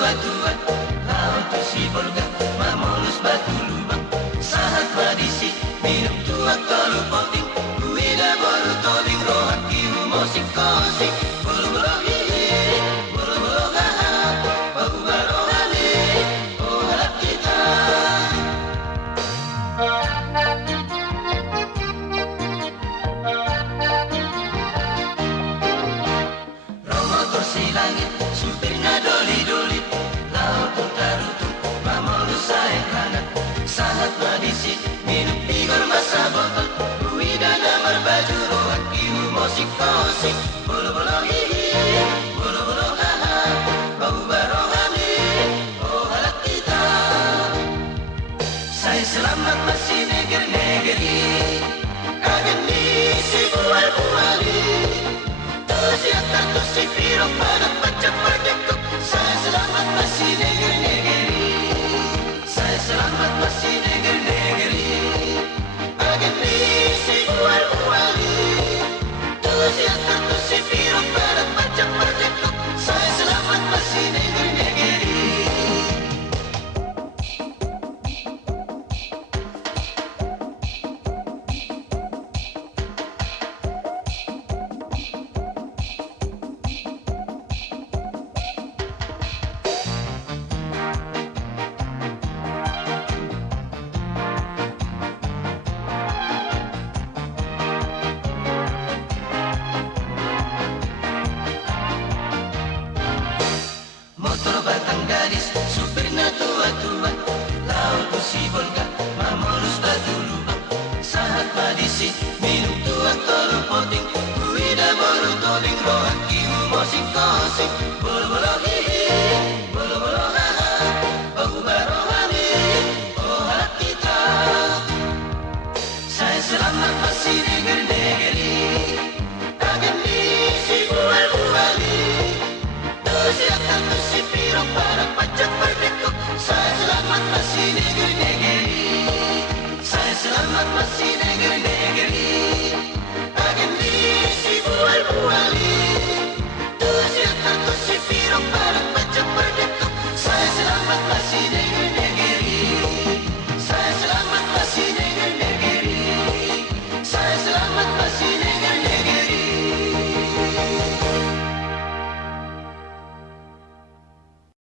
tua-tua, laut si bolga, mamolus batu lubang, sahat madisi, minum tua kalu poting, kuida baru tobing rohaki musik kosik, bulu-bulu hihi, bulu-bulu haha, bau barohani, oh harap kita. Romotor si langit, supirnya doli-doli, laut tarutung, mamolus sayang hangat, sahat madisi, minum pigor masa botol, kuida damar baju rohaki musik kosik, bulu-bulu hihi, bulu-bulu haha, bau barohani, oh halak kita. Saya selamat masih neger-negeri, kagani si bual-buali, terus ya terus si pirong pada pecah merdeka.